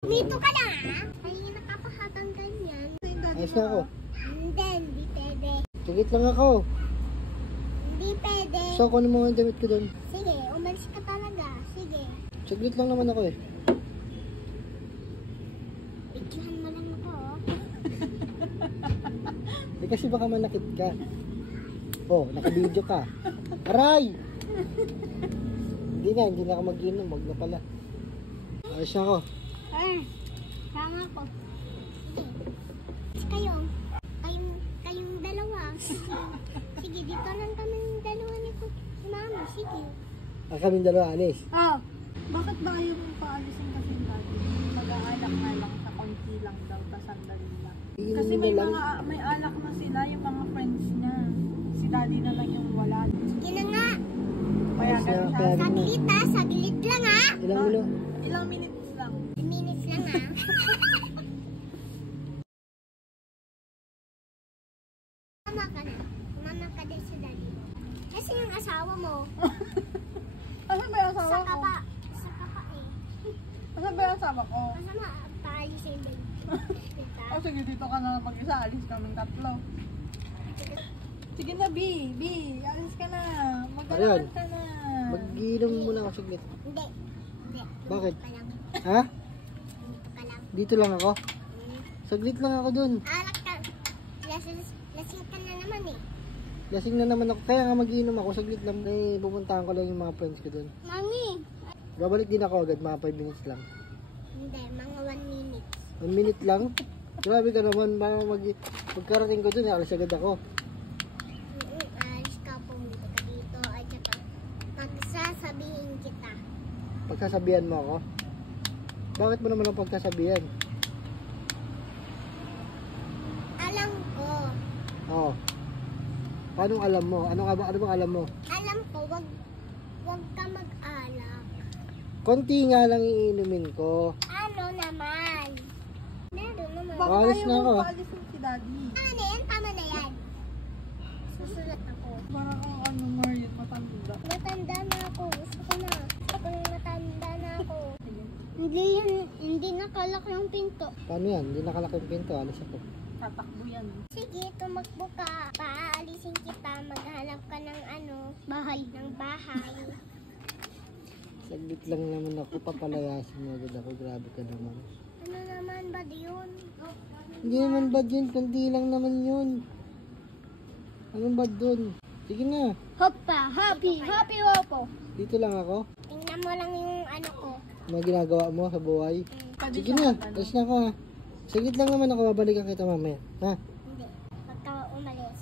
Dito ka na ha? Ay, nakapahatang ganyan. Ayos na ako. Hindi pwede. Saglit lang ako. Hindi pwede. So, kunin mo ang damit ko doon. Sige, umalis ka talaga. Sige. Saglit lang naman ako eh. Bigyan mo lang ako. Eh kasi baka manakit ka. Oh, naka-video ka. Aray! Hindi na ako mag-inom. Wag na pala. Ayos na ako. Ay, tama ko. Sige. Kayong dalawa. Sige, dito lang kami dalawa ni Mama. Sige. Kaming dalawa, alis. Ah, bakit ba ayaw mong paalisin kasi dati? Mag-aalak na lang sa konti lang daw, ta sandali lang. Kasi may alak na sila, yung mga friends niya. Si daddy na lang yung wala. Sige na nga. Payagan siya. Saglit ha, saglit lang ha. Ilang minutes lang. Minutes lang ha. Mama ka na. Mama ka din sa daddy mo. Kasi yung asawa mo. Asan ba yung asawa ko? Saka pa eh. Asan ba yung asawa ko? Masama, paalisin din. O sige, dito ka na mag-isa. Alis kaming tatlo. Sige na, B. Alis ka na. Mag-alaman ka na. Mag-inom muna ako saglit. Hindi. Bakit? Dito ka lang. Ha? Dito ka lang. Dito lang ako? Saglit lang ako doon. Alak ka. Lasing ka na naman eh. Lasing na naman ako. Kaya nga mag-inom ako. Saglit lang. Eh, pupuntahan ko lang yung mga friends ko doon. Mami. Babalik din ako agad. Mga 5 minutes lang. Hindi, mga 1 minute. 1 minute lang? Grabe ka naman. Pagkarating ko doon, alas agad ako. Alis ka, pumunta ka dito. At saka, pagsasabihin kita. Pagsasabihan mo ako? Bakit mo naman ang pagsasabihan? Alam ko. Oo. Paano alam mo? Ano bang alam mo? Alam ko, wag ka mag-alak. Konti nga lang iinumin ko. Ano naman? Meron naman. Bakit Alis ayaw na ako, mong ah. paalisin si daddy? Ano yan? Tama na yan. Susulat ako. Parang ang ano, Marian, matanda. Matanda na ako. Gusto ko na. Gusto ko na matanda na ako. Hindi nakalak yung pinto. Paano yan? Hindi nakalaki yung pinto. Alis ako. Tatakbo yan. Sige, tumakbo ka. Paalisin kita. Maghanap ka ng bahay. Ng bahay. Saglit lang naman ako. Papalayasin mo agad ako. Grabe ka naman. Ano naman ba yun? Hindi naman bad yun. Kunti lang naman yun. Anong bad dun? Sige na. Hoppa! Happy hopo! Dito lang ako. Tingnan mo lang yung ko. Mga ginagawa mo sa buhay. Pwede Sige siya na. Alis na ako ha. Saglit lang naman ako. Babalikan kita mamaya. Ha? Hindi. Pagka umalis.